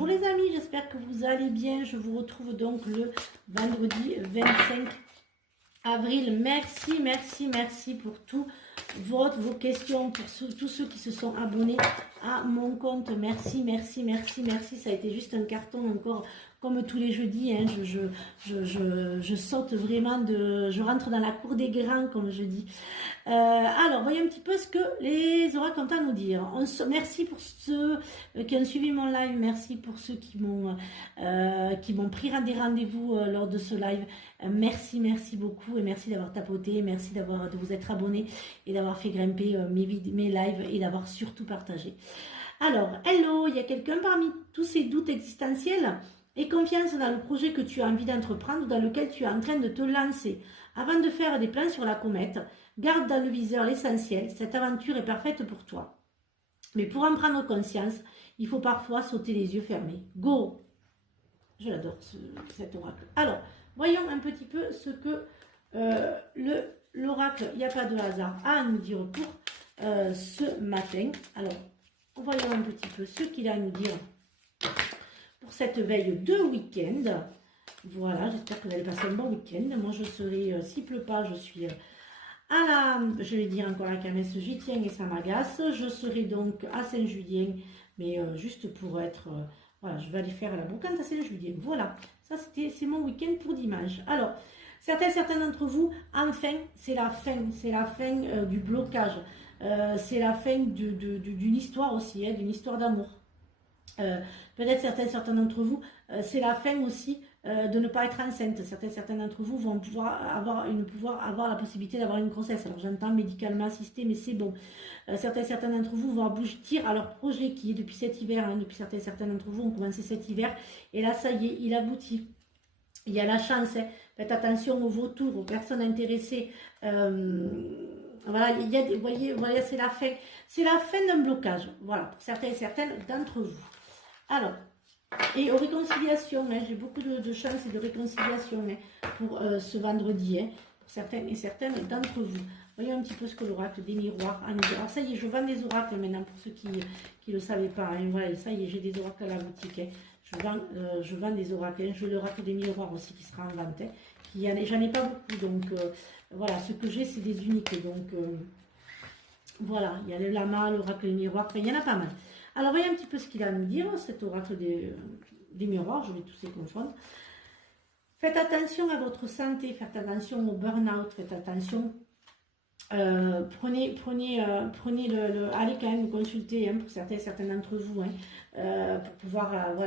Bonjour les amis, j'espère que vous allez bien. Je vous retrouve donc le vendredi 25 avril. Merci pour tout vos questions, pour tous ceux qui se sont abonnés à mon compte. Merci. Ça a été juste un carton encore, comme tous les jeudis. Hein. Je saute vraiment, je rentre dans la cour des grands, comme je dis. Alors, voyons un petit peu ce que les oracles ont à nous dire. Merci pour ceux qui ont suivi mon live. Merci pour ceux qui m'ont pris des rendez-vous lors de ce live. Merci beaucoup et merci d'avoir tapoté. Merci de vous être abonné et d'avoir fait grimper mes lives et d'avoir surtout partagé. Alors, hello, il y a quelqu'un parmi tous ces doutes existentiels? Aie confiance dans le projet que tu as envie d'entreprendre ou dans lequel tu es en train de te lancer. Avant de faire des plans sur la comète, garde dans le viseur l'essentiel, cette aventure est parfaite pour toi. Mais pour en prendre conscience, il faut parfois sauter les yeux fermés. Go! Je l'adore cet oracle. Alors, voyons un petit peu ce que l'oracle, il n'y a pas de hasard, a à nous dire pour ce matin. Alors, voyons un petit peu ce qu'il a à nous dire pour cette veille de week-end. Voilà, j'espère que vous allez passer un bon week-end. Moi, je serai, s'il ne pleut pas, je suis je vais dire encore la kermesse Gitienne et ça m'agace. Je serai donc à Saint-Julien, mais juste pour être... voilà, je vais aller faire la brocante à Saint-Julien. Voilà, ça c'est mon week-end pour dimanche. Alors, certains d'entre vous, enfin, c'est la fin du blocage. C'est la fin d'une histoire aussi, hein, d'une histoire d'amour. Peut-être certains d'entre vous, c'est la fin aussi de ne pas être enceinte. Certains d'entre vous vont pouvoir avoir la possibilité d'avoir une grossesse. Alors j'entends médicalement assisté, mais c'est bon. Certains d'entre vous vont aboutir à leur projet qui est depuis cet hiver. Hein, depuis certains d'entre vous ont commencé cet hiver. Et là, ça y est, il aboutit. Il y a la chance. Hein. Faites attention aux vautours, aux personnes intéressées. Voilà, il y a, vous voyez, c'est la fin. C'est la fin d'un blocage. Voilà, pour certains et certaines d'entre vous. Alors, et aux réconciliations, hein, j'ai beaucoup de chance et de réconciliation hein, pour ce vendredi, hein, pour certaines et certaines d'entre vous. Voyons un petit peu ce que l'oracle des miroirs a nous dire. Alors ça y est, je vends des oracles maintenant pour ceux qui ne le savaient pas. Hein, voilà, ça y est, j'ai des oracles à la boutique. Hein. Je vends des oracles. Hein. Je veux l'oracle des miroirs aussi qui sera en vente. Hein, j'en ai pas beaucoup, donc voilà, ce que j'ai, c'est des uniques. Donc voilà, il y a le lama, l'oracle des miroirs, enfin, il y en a pas mal. Alors, voyez un petit peu ce qu'il a à nous dire, cet oracle des miroirs, je vais tous les confondre. Faites attention à votre santé, faites attention au burn-out, faites attention. Allez quand même consulter hein, pour certains d'entre vous, hein, pour pouvoir... voilà.